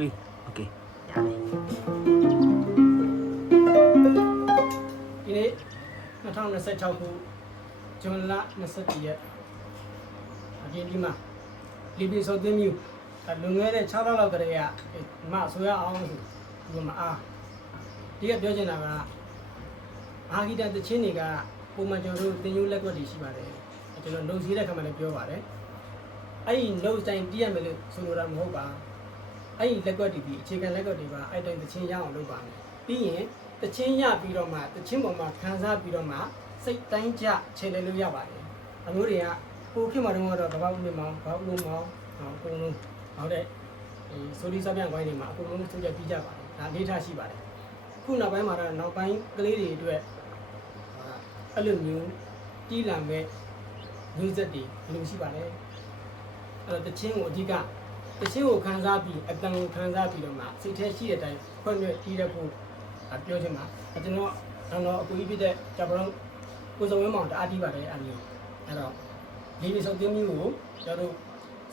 Okay. ဒီနေ့2026ခုဇွန်လ21ရက်အပြင်ဒီမှာလီဘီဆိုသင်းမျိုးလွန်ခဲ့တဲ့6လလောက်ကတည်းကမဆိုရအောင်ဆိုဒီမှာဒီကပြောချင်တာကအာဂီတတချင်းတွေကပုံမှန်ကျွန်တော်တို့တင်ယူလက်ကွက်တွေရှိပါတယ်ကျွန်တော်နှုတ်စည်းတဲ့ခါမှလည်းပြောပါတယ်အဲ့ဒီနှုတ်တိုင်းတည့်ရမယ်လို့ဆိုလိုတာမဟုတ်ပါအဲ့ဒီလက်ကွက်တွေဒီအခြေခံလက်ကွက်တွေပါအဲ့တိုင်းတချင်းရအောင်လုပ်ပါမယ်ပြီးရင်တချင်းရပြီးတော့မှတချင်းပေါ်မှာခံစားပြီးတော့မှစိတ်တိုင်းကြခြေလဲလို့ရပါတယ်အမျိုးတွေကပိုခင်မှာတော့ကဘာဦးနေမောင်ဘာဦးလုံးမောင်အကုန်လုံးဟုတ်တဲ့ဆိုလီစောပြန်ခွိုင်းတွေမှာအကုန်လုံးစုကြပြီးကြပါတယ်ဒါအနေထားရှိပါတယ်ခုနောက်ပိုင်းမှာတော့နောက်ပိုင်းကလေးတွေအတွက်အဲ့လိုမျိုးကြီးလာမဲ့မျိုးဆက်တွေဘယ်လိုရှိပါလဲအဲ့တော့တချင်းကိုအဓိကတချင်းကိုခံစားပြီးအတန်ကိုခံစားပြီးတော့မှစိတ်ထဲရှိတဲ့အတိုင်းဖွင့်ပြတီးတဲ့ဖို့ပြောချင်ပါကျွန်တော်အကူကြီးဖြစ်တဲ့ဂျပန်ကိုစုံဝင်းမောင်တအားတီးပါတယ်အဲ့လိုအဲ့တော့ဒီလိုဆိုတင်းမျိုးကိုကျွန်တော်တို့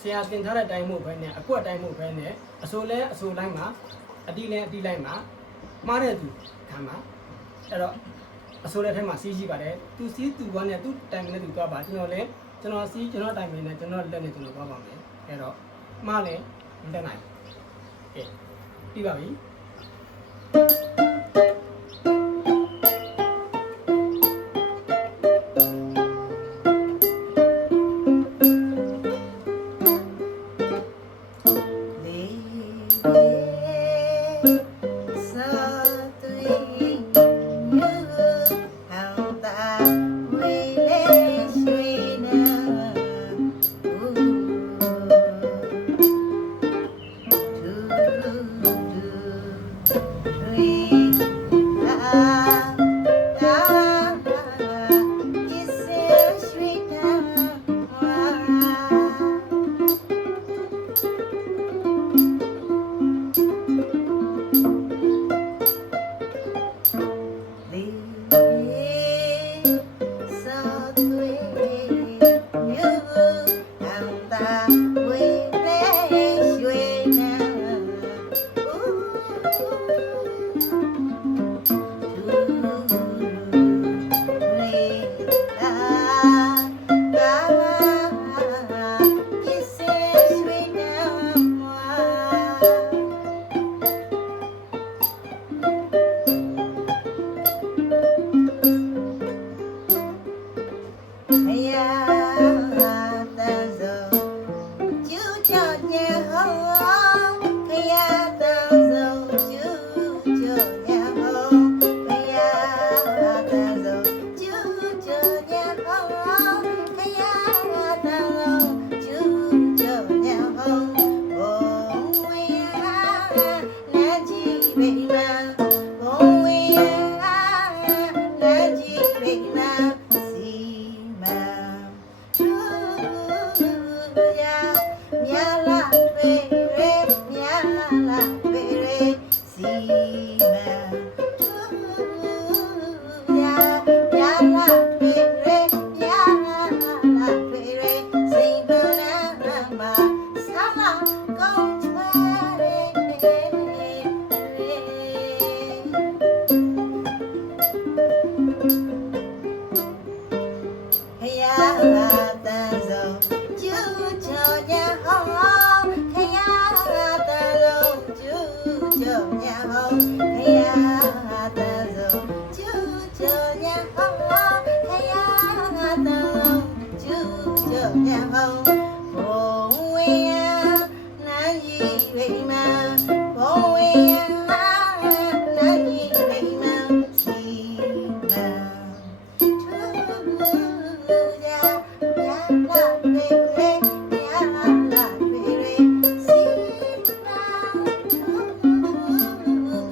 ဆရာသင်ထားတဲ့အတိုင်းမို့ပဲနဲ့အကွက်အတိုင်းမို့ပဲနဲ့အစိုးလဲအစိုးတိုင်းမှာအတီးလဲအတီးလိုက်မှာမှားတဲ့သူခံမှာအဲ့တော့အစိုးလဲထဲမှာစီးရှိပါတယ်သူစီးသူကနဲ့သူတိုင်နဲ့သူသွားပါကျွန်တော်စီးကျွန်တော်တိုင်နဲ့ကျွန်တော်လက်နဲ့ကျွန်တော်သွားပါမယ်အဲ့တော့မှားလဲမတက်နိုင်ကဲပြီးပါပြီ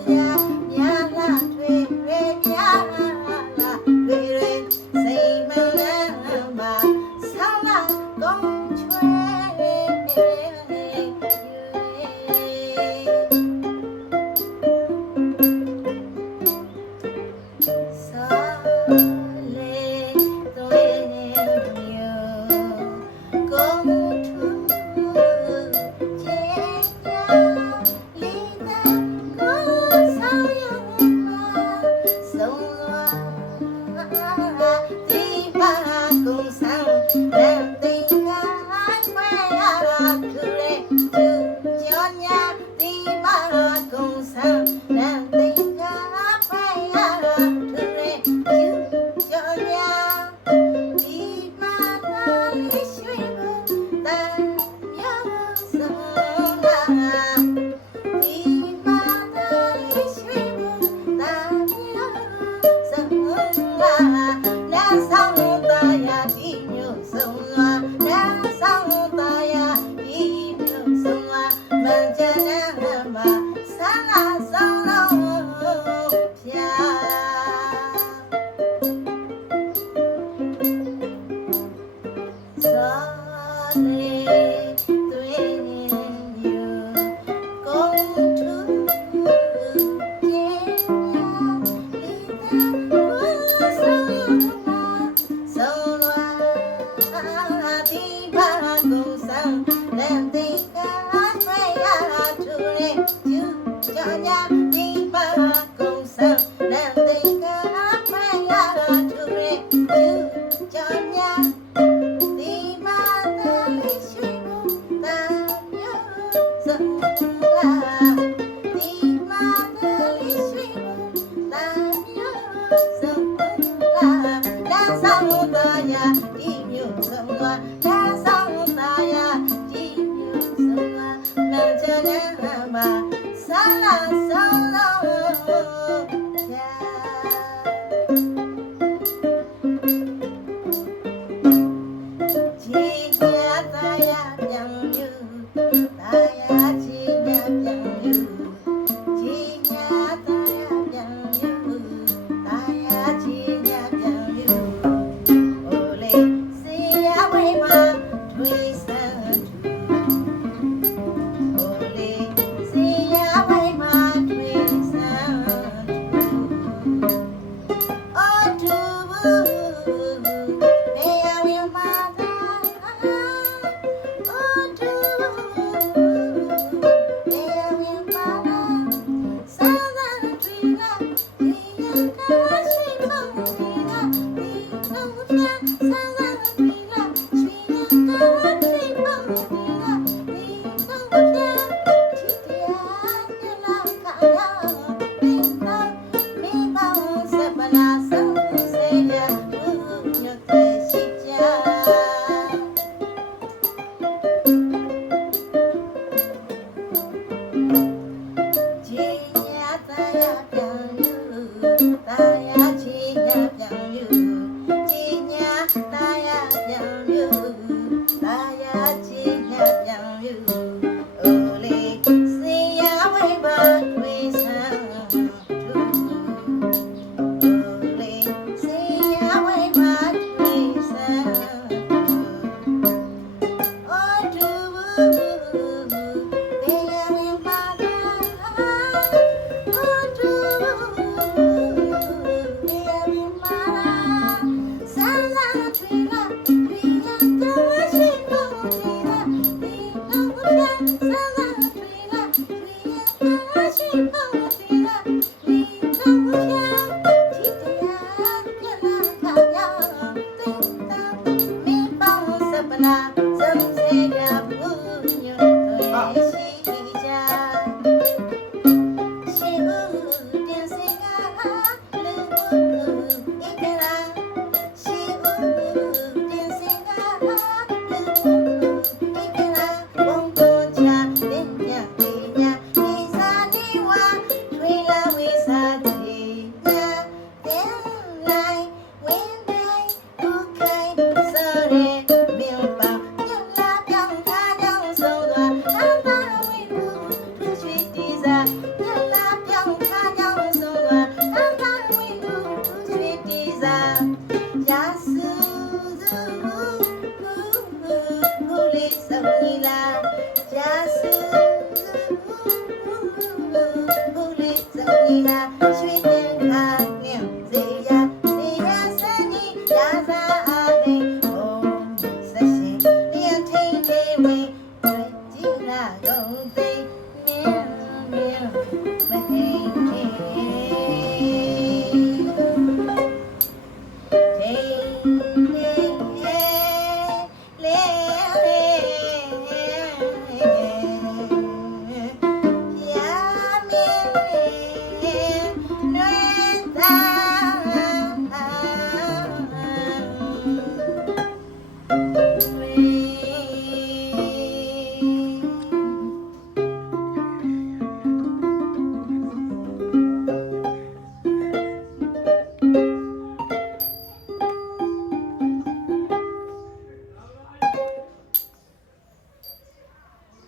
Yeah. Sweet